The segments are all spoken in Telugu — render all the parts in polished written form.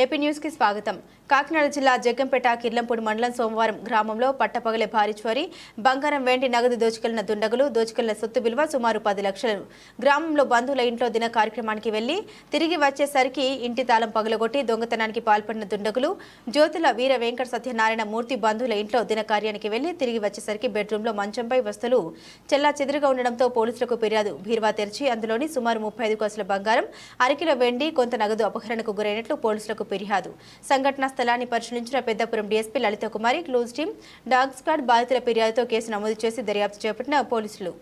ఏపీ న్యూస్ కి స్వాగతం. కాకినాడ జిల్లా జగ్గంపేట కిర్లంపూడి మండలం సోమవారం గ్రామంలో పట్టపగలే భారీ చోరీ, బంగారం వెండి నగదు దోచుకెళ్లిన దుండగులు, దోచుకెళ్లిన సొత్తు విలువ సుమారు 10 లక్షలు. గ్రామంలో బంధువుల ఇంట్లో దిన కార్యక్రమానికి వెళ్లి తిరిగి వచ్చేసరికి ఇంటి తాళం పగలగొట్టి దొంగతనానికి పాల్పడిన దుండగులు, జ్యోతుల వీర వెంకట సత్యనారాయణ మూర్తి బంధువుల ఇంట్లో దిన కార్యానికి వెళ్లి తిరిగి వచ్చేసరికి బెడ్రూమ్లో మంచంపై వస్తువులు చెల్లాచెదురుగా ఉండడంతో పోలీసులకు ఫిర్యాదు. బీరువా తెరిచి అందులోని సుమారు 35 కాసుల బంగారం, అరకిలో వెండి, కొంత నగదు అపహరణకు గురైనట్లు పోలీసులకు ఫిర్యాదు. సంఘటనా స్థలాన్ని పరిశీలించిన పెద్దపురం డీఎస్పీ లలిత కుమారి, క్లోజ్ టీం, డాగ్ స్క్వాడ్ బాధితుల ఫిర్యాదుతో కేసు నమోదు చేసి దర్యాప్తు చేపట్టిన పోలీసులు.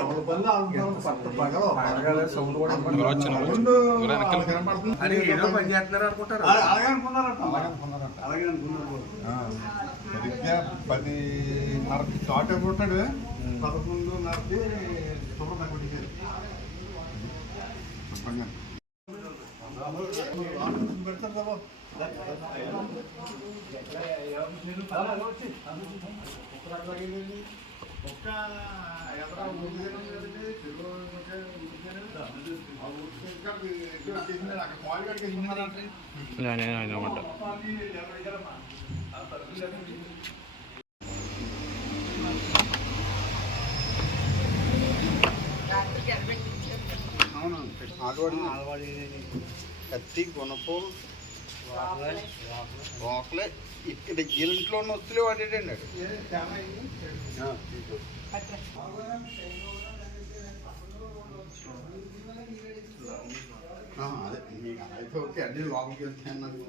ఎవరి పనులు ఆడుతున్నారు పగలో అలాగే అనుకున్నారు. సరిగ్గా 10:30 స్టార్ట్ అయిపోతాడు. 11:30కి శుభ్రంగా కొట్టేశారు. పెడతారు ఒక్క ఎదరా అక్కడ పాలు కడిగేసినారంటే అవును. ఆడవాడి కత్తి, గుణపు, రోకలే ఇక్కడ ఇంట్లో ఉన్న వస్తువులే వాడేటండి. అదే అయితే ఓకే అన్ని లోపలికి వెళ్తే అన్నారు.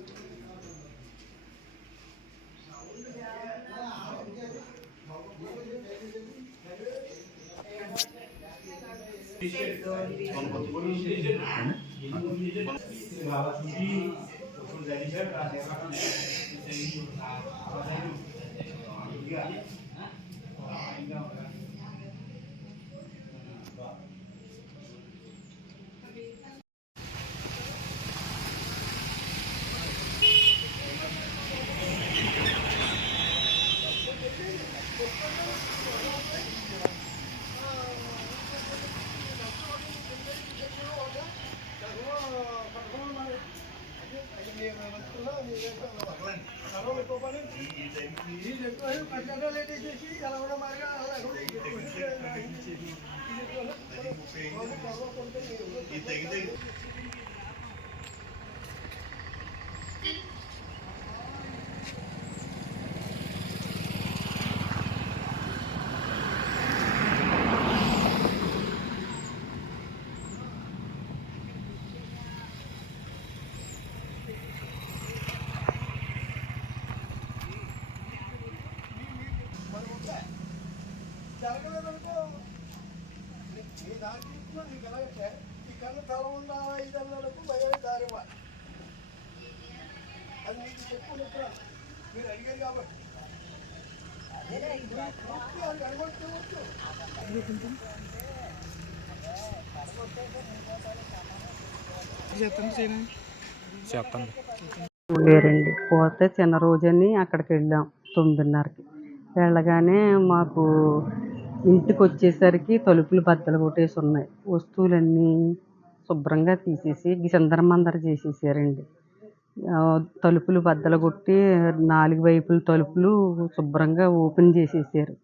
ఇక్కడ తల ఉన్న 5 అన్నలకు భయం దారి అది మీకు చెప్పు మీరు అడిగారు కాబట్టి ఉండేరండి. పోతే చిన్న రోజని అక్కడికి వెళ్ళాం 9:30కి. వెళ్ళగానే మాకు ఇంటికి వచ్చేసరికి తలుపులు బద్దలు కొట్టేసి ఉన్నాయి. వస్తువులన్నీ శుభ్రంగా తీసేసి చిందరమందర చేసేసారండి. తలుపులు బద్దలు కొట్టి 4 వైపుల తలుపులు శుభ్రంగా ఓపెన్ చేసేసారు.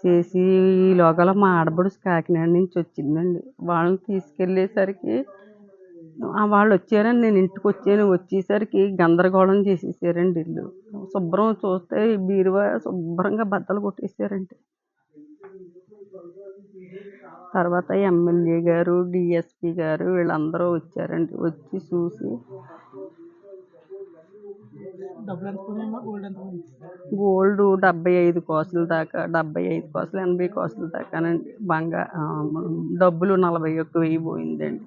చేసి ఈలోగల మా ఆడపడుచు కాకినాడ నుంచి వచ్చిందండి. వాళ్ళని తీసుకెళ్ళేసరికి వాళ్ళు వచ్చారని నేను ఇంటికి వచ్చేసరికి గందరగోళం చేసేసారండి. ఇల్లు శుభ్రం చూస్తే బీరువా శుభ్రంగా బద్దలు కొట్టేసారండి. తర్వాత ఎమ్మెల్యే గారు, డిఎస్పీ గారు వీళ్ళందరూ వచ్చారండి. వచ్చి చూసి గోల్డ్ 75 కాసుల దాకా, 75 కాసులు, 80 కాసుల దాకానండి. డబ్బులు 41,000 పోయిందండి.